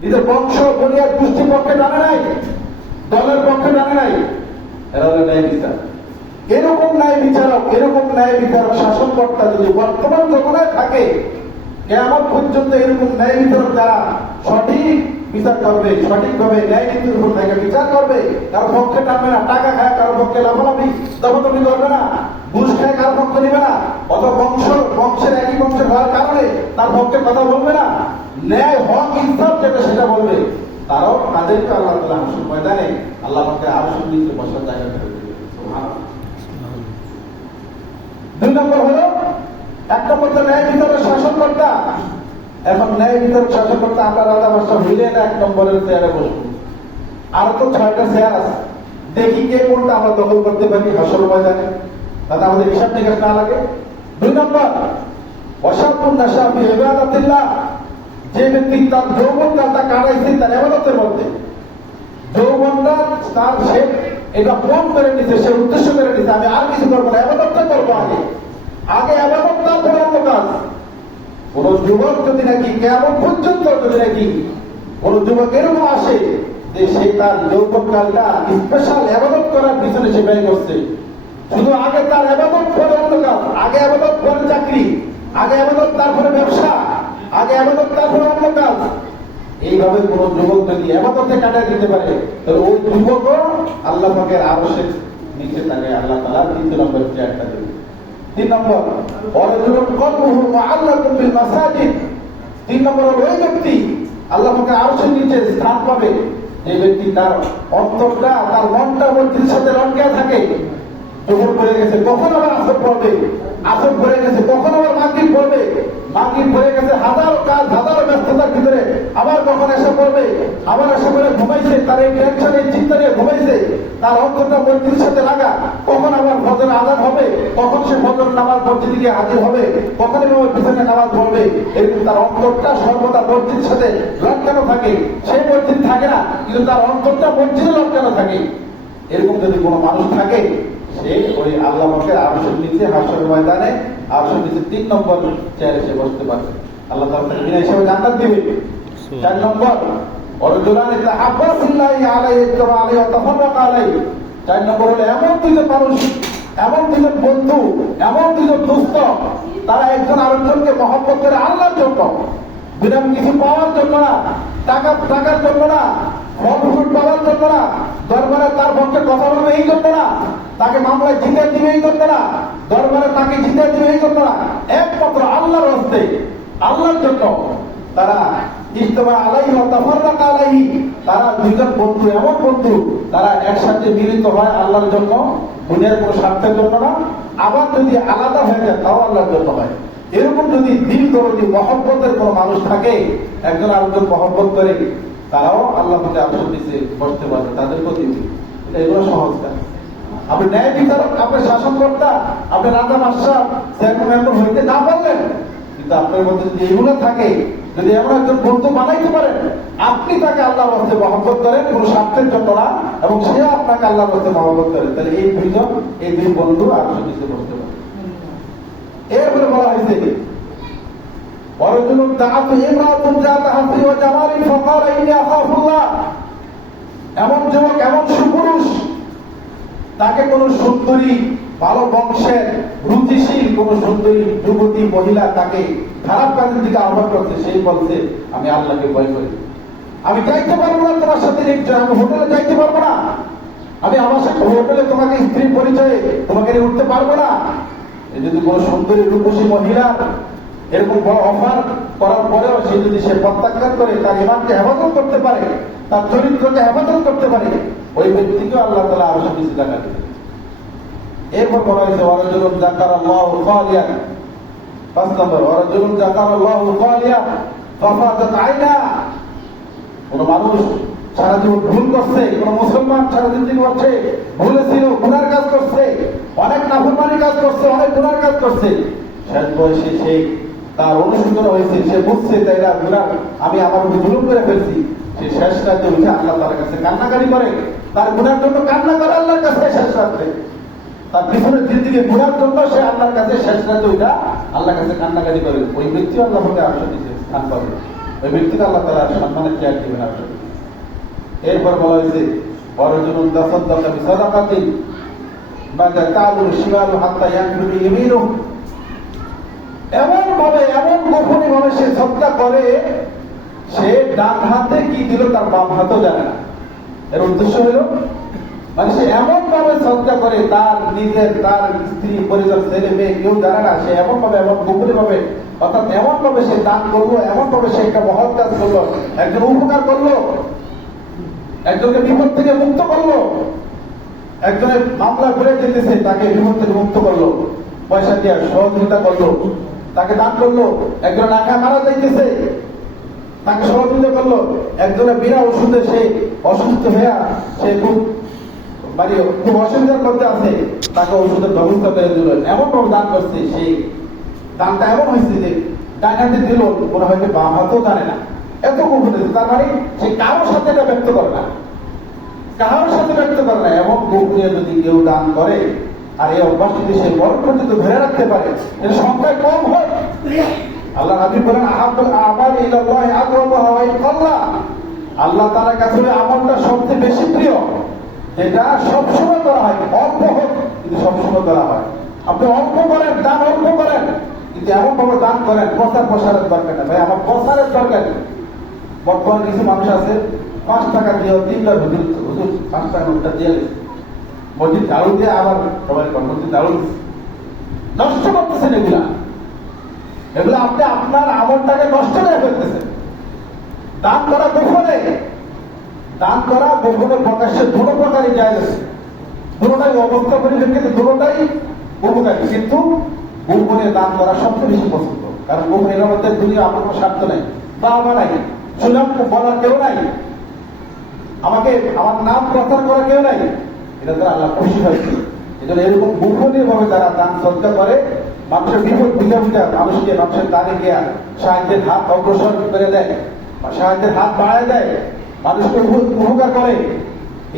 নিজের বংশ বুনিয়াদ গোষ্ঠীর পক্ষে টানে নাই, দলের পক্ষে টানে নাই। এরা হলো ন্যায় বিচার। এরকম ন্যায় বিচারক, এরকম ন্যায় বিচারক শাসনকর্তা যদি বর্তমান জমানায় থাকে, কেমন পর্যন্ত এরকম ন্যায় বিচারক যারা সঠিক বিচার করবে, সঠিকভাবে ন্যায় নীতির উপর থেকে বিচার করবে, কারো পক্ষে টানবে না, টাকা খায় কারো পক্ষে লাফালাফি দফাদফি করবে না, ঘুষ খায় কারো পক্ষে নিবে না, অত বংশের একই বংশের হওয়ার কারণে তার পক্ষে কথা বলবে না, ন্যায় হক ইনসাফ যেটা সেটা বলবে, তারাও তাদেরকে আল্লাহ তাআলা হাসর ময়দানে আল্লাহ পাকের আরশের নিচে বসার জায়গা করে দিবে। সুবহানাল্লাহ। দুই নম্বর হলো, এক নম্বর তো ন্যায় বিচারের শাসনকর্তা। এখন ন্যায় বিচারক শাসনকর্তা আমরা রাজা বাদশাহ হইলে না এক নম্বরের চেয়ারে বসবো, আর তো 6টা চেয়ার আছে, দেখি কে কোনটা আমরা দখল করতে পারি হাসর ময়দানে, তাতে আমাদের হিসাব নিকাশ না লাগে। দুই নম্বর, ওয়াশাবুন নাশা ফি ইবাদাতিল্লাহ, যে ব্যক্তি তার যৌবনকালটা কাটাইছে তার ইবাদতের মধ্যে, যৌবনটা তার সে এটা ফোন করে নিছে, সে উদ্দেশ্য করে নিছে আমি আর কিছু করবো না, ইবাদতটা করবো আগে ইবাদত, তারপরে অন্য কাজ। কোন যুবক যদি নাকি কেমন পর্যন্ত যদি নাকি কোন যুবক এরকম আসে যে সে তার যৌবনকালটা স্পেশাল ইবাদত করার পিছনে সে ব্যয় করছে, শুধু আগে তার ইবাদত পরে অন্য কাজ, আগে ইবাদত পরে চাকরি, আগে ইবাদত তারপরে ব্যবসা, আগে ইবাদত তারপরে অন্য কাজ, এইভাবে কোন যুবক যদি ইবাদতে কাটায় দিতে পারে, তাহলে ওই যুবকও আল্লাহ পাকের আরশের নিচে তাকে আল্লাহ তাআলা 3 নম্বর চেয়ারটা দেবে। 3 নম্বর, ওয়ারাজুলুন কলবুহু মুআল্লাকুন বিল মাসাজিদ, 3 নম্বর হলো ওই ব্যক্তি আল্লাহ পাকের আরশের নিচে স্থান পাবে যে ব্যক্তি তার অন্তরটা, তার মনটা মসজিদের সাথে লটকে থাকে। জোহর পড়ে গেছে কখন আবার আসর পড়বে, আসর পড়ে গেছে কখন আবার মাগরিব পড়বে, মাগরিব পড়ে গেছে হাজারো কাজ, হাজারো ব্যস্ততার ভিতরে আবার কখন এসে পড়বে, আবার এসে পড়ে ঘুমাইছে, তার এই টেনশনে চিন্তা নিয়ে ঘুমাইছে, তার অন্তরটা মসজিদের সাথে লাগা, কখন আবার ফজর আযান হবে, কখন সে ফজর নামাজ মসজিদে গিয়ে হাজির হবে, কখন এভাবে পিছনে নামাজ পড়বে, এরকম তার অন্তরটা সর্বদা মসজিদের সাথে লটকানো থাকে। সেই মসজিদ থাকে না কিন্তু তার অন্তরটা মসজিদে লটকানো থাকে। এরকম যদি কোনো মানুষ থাকে, সে ওই আল্লাহ পাকের আরশের নিচে হাসর ময়দানে আরশের নিচে 3 নম্বর চেয়ারে সে বসতে পারবে, আল্লাহ তাআলা তাকে বিনা হিসাবে জান্নাত দিবে। 4 নম্বর, ওয়ারাজুলান তাহাব্বা ফিল্লাহি আলাইহি ওয়া আলাইহি ওয়া তাফাররাকা আলাইহি, 4 নম্বর হলো এমন দুইজন মানুষ, এমন দুইজন বন্ধু, এমন দুইজন দোস্ত, তারা একজন আরেকজনকে মহব্বত করে আল্লাহর জন্য, বিনা কিছু পাওয়ার জন্য না, টাকার জন্য না, ফল পাওয়ার জন্য না, দরবারে তার পক্ষে কথা বলবে এই জন্য না, তাকে মামলায় জিতে দিবে এই জন্য না, দরবারে তাকে জিতে দিবে এই জন্য না, একমাত্র আল্লাহর হস্তে, আল্লাহর জন্য তারা ইজতামা আলাইহি ওয়া তাফাররাকা আলাইহি, তারা দুইজন বন্ধু, এমন বন্ধু তারা একসাথে মিলিত হয় আল্লাহর জন্য, দুনিয়ার কোনো স্বার্থের জন্য না, আবার যদি আলাদা হয়ে যায় তাও আল্লাহর জন্য হয়। এরকম যদি দিল দরদি মহব্বতের কোনো মানুষ থাকে, একজন আরেকজন মহব্বত করে, তারাও আল্লাহ পাকের আরশের নিচে বসতে পারবে, তাদের প্রতি এগুলো সহজ কাজ। আপনি ন্যায় বিচারক, আপনি শাসনকর্তা, আপনি রাজা বাদশাহ চেয়ারম্যান মেম্বার হইতে না পারলেন, কিন্তু আপনার মধ্যে যদি এগুলো থাকে, যদি এমন একজন বন্ধু বানাইতে পারেন, আপনি তাকে আল্লাহর রাস্তে মহব্বত করেন কোনো স্বার্থের জন্য না, এবং সে আপনাকে আল্লাহর রাস্তে মহব্বত করেন, তাহলে এই দুইজন, এই দুই বন্ধু আরশের নিচে বসতে পারে। এরপরে বলা হয়েছে ওয়ারাজুলুন দাআতু ইমরাতুন যাতা হাসি ওয়া জামালিন ফাকালা ইন্নী আখাফুল্লাহ, এমন যুবক, এমন সুপুরুষ, তাকে কোন সুন্দরী, ভালো বংশের রুচিশীল কোন সুন্দরী যুবতী মহিলা তাকে খারাপ কাজের দিকে আহ্বান করছে, সেই বলছে আমি আল্লাহকে ভয় করি, আমি যাইতে পারবো না তোমার সাথে, আমি হোটেলে যাইতে পারবো না, আমি আমার সাথে হোটেলে তোমাকে স্ত্রী পরিচয়ে তোমাকে নিয়ে উঠতে পারবো না। এই যদি কোন সুন্দরী রূপসী মহিলা এরকম বড় অফার করার পরেও সে যদি সে প্রত্যাখ্যান করে, তার ঈমানকে হেফাজত করতে পারে, তার চরিত্রকে হেফাজত করতে পারে, ওই ব্যক্তিকে আল্লাহ তাআলা আরশের নিচে জায়গা দিবেন। এরপর বলা হয়েছে ওয়ারাজুলুন যাকারাল্লাহু খালিয়ান, 5 নম্বর, ওয়ারাজুলুন যাকারাল্লাহু খালিয়ান ফাফাযাত আইনা, কোন মানুষ সারা জীবন ভুল করছে, কোন মুসলমান সারা জীবন করছে, ভুলে ছিল, গুনার কাজ করছে, অনেক নাফরমানি কাজ করছে, অনেক গুনার কাজ করছে, শেষ বয়সে সে তার অনুশোচনা হয়েছে, সে বুঝছে তাই না গুনার, আমি আমার উপর জুলুম করে ফেলছি, সে শেষ রাতে উঠে আল্লাহ তাআলার কাছে কান্নাকারি করে, তার গুনার জন্য কান্না করে আল্লাহর কাছে শেষ রাতে, তার পিছনের জিন্দেগি গুনার জন্য সে আল্লাহর কাছে শেষ রাতে উঠা আল্লাহর কাছে কান্নাকারি করে, ওই ব্যক্তিও আল্লাহ পাকের আরশের নিচে স্থান পাবে। ওই ব্যক্তিকে আল্লাহ তাআলা সম্মানের চেয়ার দিবেন আসলে। এরপর বলা হয়েছে অর্জুন তাসাদ্দাকা বিসাদাকাতিন বা তাকালু শিমালু হাত্তা ইয়ানফু বিয়ামিনুহু, এমন ভাবে এমন গোপনীয় ভাবে সে সদকা করে, সে ডান হাতে কি দিল তার বাম হাতও জানে না। এর উদ্দেশ্য হলো মানে সে এমন ভাবে সদকা করে, তার নিজের তার স্ত্রী পরিবার ছেলে মেয়ে কেউ জানে না, সে এমন ভাবে এমন গোপনীয় ভাবে অর্থাৎ এমন ভাবে সে দান করলো, এমন ভাবে সে একটা মহৎ কাজ করলো, একজন উপকার করলো, একজনকে বিপদ থেকে মুক্ত করলো, একজনের মামলা করে যেতেছে তাকে বিপদ থেকে মুক্ত করলো, পয়সা দিয়ে সহযোগিতা করলো, তাকে দান করলো, একজন নাকা মারা যাইতেছে তাকে সহযোগিতা করলো, একজনের বিনা ওষুধে সে অসুস্থ হয়ে সে খুব মানে খুব অসুবিধার মধ্যে আছে, তাকে ওষুধের ব্যবস্থা করে দিল, এমন ভাবে দান করছে, সেই দানটা এমন হয়েছে যে ডান হাতে দিল মনে হয় যে বাম হাতেও জানে না, এত গোপনে। তার মানে সে কারোর সাথে এটা ব্যক্ত করে না, কারোর সাথে ব্যক্ত করে না। এবং গোপনে যদি কেউ দান করে আর এই অভ্যাস যদি সে বড় পর্যন্ত ধরে রাখতে পারে, এর সংখ্যায় কম হয়। আল্লাহ হাবিব বলেন আহাব্বুল আমালি ইলাল্লাহি আকরামুহা ওয়া ইনকাল্লাহ, আল্লাহ তাআলার কাছে আমলটা সবচেয়ে বেশি প্রিয় যেটা সবসময় করা হয়, অল্প হোক কিন্তু সবসময় করা হয়। আপনি অল্প করেন, দান অল্প করেন, কিন্তু এমন ভাবে দান করেন প্রচার প্রসারের দরকার নেই। ভাই আমার প্রচারের দরকার নেই। বর্তমানে কিছু মানুষ আছে 5 টাকা দিয়ে 3 বার হুজুর 5 টাকা নোটটা দিয়ে গেছে, মসজিদ ঝাড়ু দিয়ে আবার সবাই মসজিদ ঝাড়ু নষ্ট করতেছেন। এগুলা আপনি আপনার আমলটাকে নষ্ট করে ফেলতেছেন। দান করা গোপনে, দান করা গোপনে প্রকাশ্যে দুটো প্রকারই জায়েজ আছে, দুটোটাই অবস্থা পরিপ্রেক্ষিতে দুটোটাই উপকারী, কিন্তু গোপনে দান করা সবচেয়ে বেশি পছন্দ। কারণ গোপনের মধ্যে দুনিয়া আমার কোনো স্বার্থ নাই, বা আমার নাই, সুনাম বলার কেউ নাই, আমাকে আমার নাম প্রচার করা কেউ নাই, এটা দ্বারা আল্লাহ খুশি হয়েছে। এই জন্য এরকম গোপনীয় ভাবে যারা দান সজ্জা করে, মানুষের বিপদ বুঝা বুঝা মানুষকে মানুষের দানে গিয়া সাহায্যের হাত অগ্রসর করে দেয়, সাহায্যের হাত বাড়ায় দেয়, মানুষকে উপকার করে,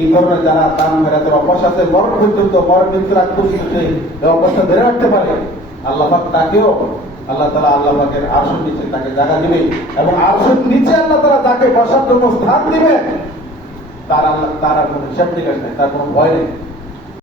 এই ধরনের যারা দান করে তাদের অভ্যাস আছে, মরণ পর্যন্ত মরণ মৃত্যুর আগ পর্যন্ত এই অভ্যাসটা ধরে রাখতে পারে, আল্লাহ পাক তাকেও আল্লাহ তাআলা আল্লাহ পাকের আরশের নিচে তাকে জায়গা দিবে, এবং আরশের নিচে আল্লাহ তাআলা তাকে বসার জন্য স্থান দিবে। তার আর কোনো হিসাব নিকাশ নেই, তার কোনো ভয় নেই।